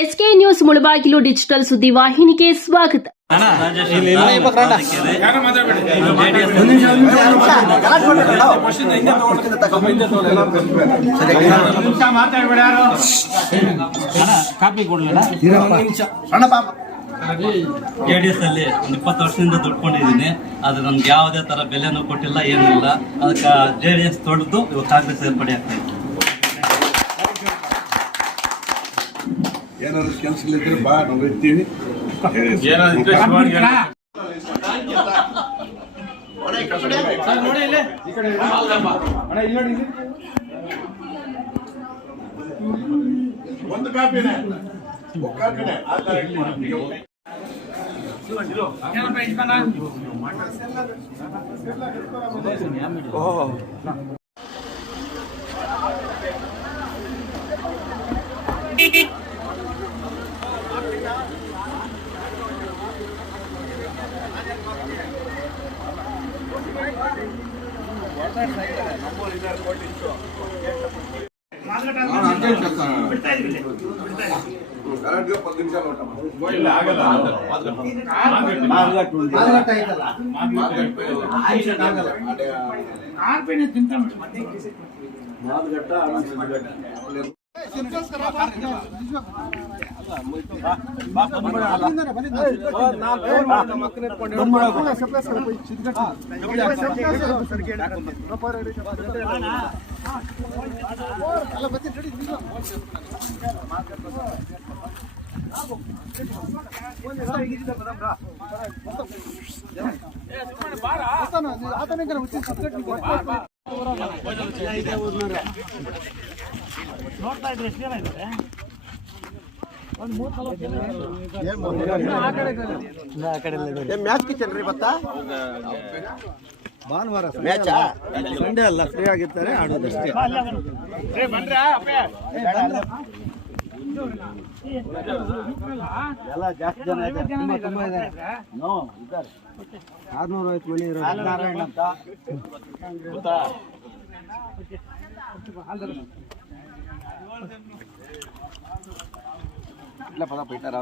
SK news Mulbagal digital ಸುದ್ದಿವಾಹಿನಿಗೆ ಸ್ವಾಗತ. JDS ಅಲ್ಲಿ 20 ವರ್ಷದಿಂದ ದುಡ್ಕೊಂಡಿದ್ದೀನಿ. ಆದ್ರೆ ನಮ್ಗೆ ಯಾವುದೇ ತರ ಬೆಲೆನೂ ಕೊಟ್ಟಿಲ್ಲ, ಏನಿಲ್ಲ. ಅದಕ್ಕೆ JDS ತೊಳೆದು ಇವಾಗ ಕಾಂಗ್ರೆಸ್ ಸೇರ್ಪಡೆ ಆಗ್ತಾ ಇತ್ತು. ಏನಾದ್ರು ಕೆಲಸಗಳಿದ್ರೆ ಬಾ, ನಾವು ಇರ್ತೀವಿ. ಒಂದು ಕಾಪಿನೇ ನೋಡ್ತಾ ಇದ್ರೆ ಎಷ್ಟು ಜನ ಇದ್ದಾರೆ? ಮ್ಯಾಚ್ ಕಿಚನ್ ರೀ ಬತ್ತಾ ಭಾನುವಾರ ಮ್ಯಾಚ್ ಸಂಡೇ ಅಲ್ಲ, ಫ್ರೀ ಆಗಿರ್ತಾರೆ, ಆಡೋದಷ್ಟೇ. ಎಲ್ಲ ಜಾಸ್ತಿ ಜನ ಇದ್ದಾರೆ, 650 ಮನೆ ಇರೋದು. ನಾರಾಯಣ ಅಂತ ಇಲ್ಲ ಪದ ಪೈಟಾರ